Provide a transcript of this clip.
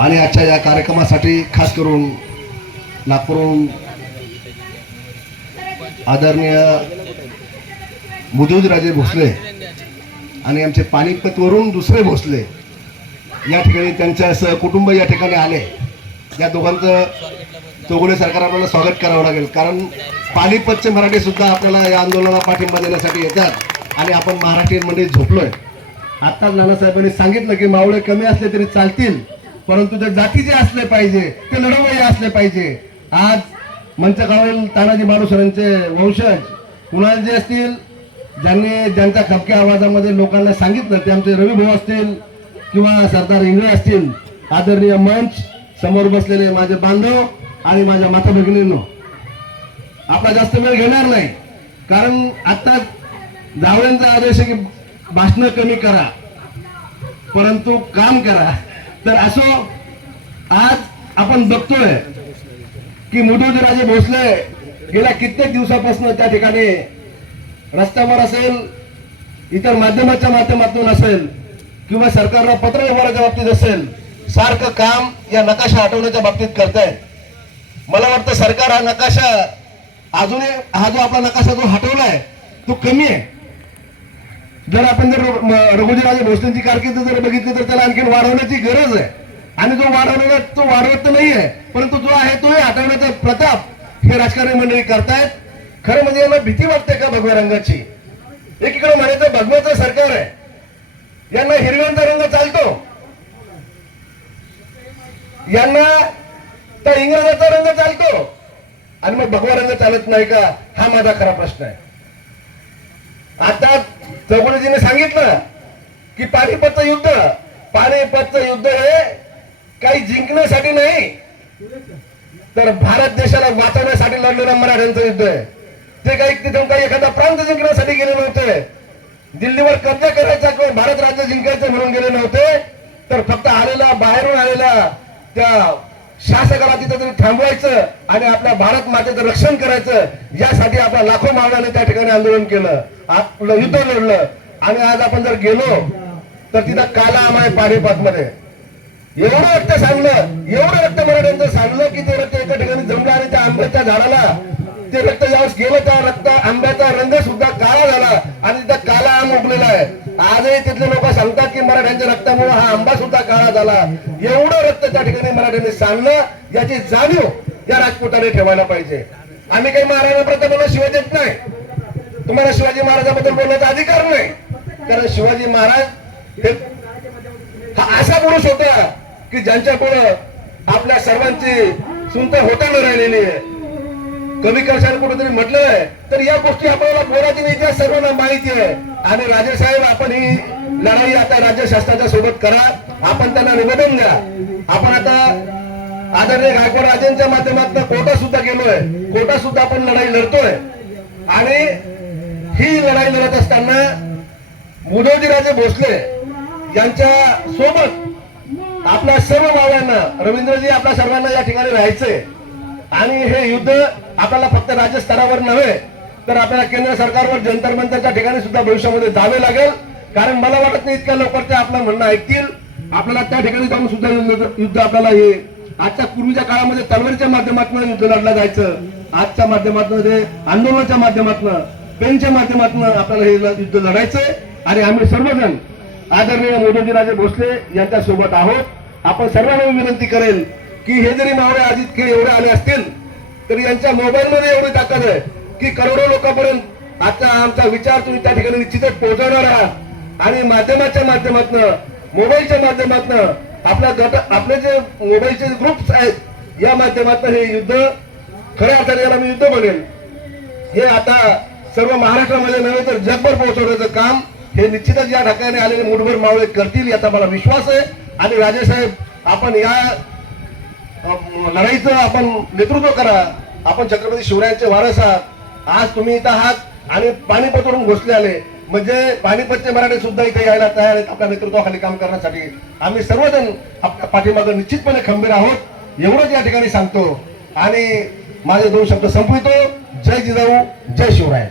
आणि आजच्या या कार्यक्रमासाठी खास करून नागपूरहून आदरणीय मुदोजीराजे भोसले आणि आमचे पानिपतवरून दुसरे भोसले या ठिकाणी त्यांच्या सहकुटुंब या ठिकाणी आले. या दोघांचं चौगुले सरकार आपल्याला स्वागत करावं लागेल, कारण पानिपतचे मराठी सुद्धा आपल्याला या आंदोलनाला पाठिंबा देण्यासाठी येतात आणि आपण महाराष्ट्रीय मंडळीत झोपलोय. आत्ताच नानासाहेबांनी सांगितलं की मावळे कमी असले तरी चालतील, परंतु ते जातीचे असले पाहिजे, ते लढवय्ये असले पाहिजे. आज मंचकावरील तानाजी मालुसरांचे वंशज कुणाल जे असतील, ज्यांनी ज्यांच्या खपक्या आवाजामध्ये लोकांना सांगितलं, ते आमचे रविभाऊ असतील किंवा सरदार इंगळे असतील, आदरणीय मंच समोर बसलेले माझे बांधव आणि माझ्या माता भगिनींनो, आपला जास्त वेळ घेणार नाही, कारण आता जावळ्यांचा आदेश आहे की भाषण कमी करा परंतु काम करा. तर असो, आज आपण बघतोय की मुदोजीराजे भोसले गेल्या कित्येक दिवसापासून त्या ठिकाणी रस्त्यावर असेल, इतर माध्यमाच्या माध्यमातून असेल किंवा सरकारला पत्र व्यवहाराच्या बाबतीत असेल, सारखं काम या नकाशा हटवण्याच्या बाबतीत करतायत. मला वाटतं सरकार हा नकाशा अजूनही, हा जो आपला नकाशा जो हटवलाय तो कमी आहे. जर आपण जर रघुजीराजे भोसलेंची कारकीर्द जर बघितली तर त्याला आणखी वाढवण्याची गरज आहे, आणि जो वाढवलेला तो वाढवत नाही आहे, परंतु जो आहे तोही हटवण्याचा प्रताप हे राजकारणी मंडळी करतायत. खरं म्हणजे यांना भीती वाटते का भगव्या रंगाची? एकीकडे म्हणायचं भगव्याचं सरकार आहे, यांना हिरव्यांचा रंग चालतो, यांना तर इंग्रजाचा रंग चालतो, आणि मग भगवा रंग चालत नाही का? हा माझा खरा प्रश्न आहे. आता चौगुलेजीने सांगितलं की पानिपतचं युद्ध हे काही जिंकण्यासाठी नाही, तर भारत देशाला वाचवण्यासाठी लढलेलं मराठ्यांचं युद्ध आहे. ते काही तिथून काही एखादा प्रांत जिंकण्यासाठी गेले नव्हते, दिल्लीवर कब्जा करायचा किंवा भारत राज्य जिंकायचं म्हणून गेले नव्हते, तर फक्त बाहेरून आलेला त्या शासकाला तिथं तरी थांबवायचं आणि आपल्या भारत मातेचं रक्षण करायचं, यासाठी आपल्या लाखो मावळ्याने त्या ठिकाणी आंदोलन केलं, आपलं युद्ध लढलं. आणि आज आपण जर गेलो तर तिथं काला आमाय पानिपत मध्ये एवढं रक्त मराठ्यांचं सांडलं की ते रक्त एका ठिकाणी जमलं, आणि त्या आंब्याच्या झाडाला ते रक्त ज्यावेळेस गेलं त्या आंब्याचा रंग सुद्धा काळा झाला आणि तिथं काला आंब उगलेला आहे. आजही तिथले लोक सांगतात की मराठ्यांच्या रक्तामुळे हा आंबा सुद्धा काळा झाला. एवढं रक्त त्या ठिकाणी मराठ्यांनी सांडलं, याची जाणीव या राजपुताने ठेवायला पाहिजे. आम्ही काही महाराणा प्रतापाला शिवाय देत नाही, तुम्हाला शिवाजी महाराजांबद्दल बोलण्याचा अधिकार नाही, कारण शिवाजी महाराज हे हा असा पुरुष होता की ज्यांच्या पुढे आपल्या सर्वांची सुंत होताना राहिलेली आहे. कवी कशाने कुठेतरी म्हटलंय तर या गोष्टी आपल्याला पोरातील इतिहास सर्वांना माहिती आहे. आणि राजेसाहेब, आपण ही लढाई आता राज्यशास्त्राच्या सोबत करा, आपण त्यांना निवेदन द्या. आपण आता आदरणीय गायकवाड राजेंच्या माध्यमातून कोटा सुद्धा गेलोय, कोटा सुद्धा आपण लढाई लढतोय. आणि ही लढाई लढत असताना मुदोजीराजे भोसले यांच्या सोबत आपल्या सर्व मावळ्यांना, रवींद्रजी, आपल्या सर्वांना या ठिकाणी राहायचंय. आणि हे युद्ध आपल्याला फक्त राज्य स्तरावर नव्हे तर आपल्याला केंद्र सरकारवर जंतर मंतरच्या ठिकाणी सुद्धा भविष्यामध्ये जावे लागेल, कारण मला वाटत नाही इतक्या लवकर ते आपलं म्हणणं ऐकतील. आपल्याला त्या ठिकाणी जाऊन सुद्धा युद्ध आपल्याला हे आजच्या पूर्वीच्या काळामध्ये तलवारीच्या माध्यमातून युद्ध लढलं जायचं, आजच्या माध्यमातून आंदोलनाच्या माध्यमातून, पेनच्या माध्यमातून आपल्याला हे युद्ध लढायचंय. आणि आम्ही सर्वजण आदरणीय मुदोजीराजे भोसले यांच्या सोबत आहोत. आपण सर्वांना विनंती करेल की हे जरी मावळे आज इतके एवढे आले असतील तरी यांच्या मोबाईल मध्ये एवढी ताकद आहे की करोडो लोकांपर्यंत आजचा आमचा विचार तुम्ही त्या ठिकाणी निश्चितच पोहोचवणार आहात. आणि माध्यमाच्या माध्यमातून, मोबाईलच्या माध्यमातून, आपले जे मोबाईलचे ग्रुप्स आहेत या माध्यमातून हे युद्ध खऱ्या अर्थाने याला मी युद्ध बनेल, हे आता सर्व महाराष्ट्रामध्ये नव्हे तर जगभर पोहोचवण्याचं काम हे निश्चितच या ठिकाणी आलेले मुठभर मावळे करतील याचा मला विश्वास आहे. आणि राजेसाहेब, आपण या लढाईचं आपण नेतृत्व करा. आपण छत्रपती शिवरायांचे वारस आहात. आज तुम्ही इथं आहात आणि पानिपतवरून भोसले आले, म्हणजे पानिपतचे मराठे सुद्धा इथे यायला तयार आहेत आपल्या नेतृत्वाखाली काम करण्यासाठी. आम्ही सर्वजण आपल्या पाठीमागे निश्चितपणे खंबीर आहोत, एवढंच या ठिकाणी सांगतो आणि माझे दोन शब्द संपवितो. जय जिजाऊ, जय शिवराय.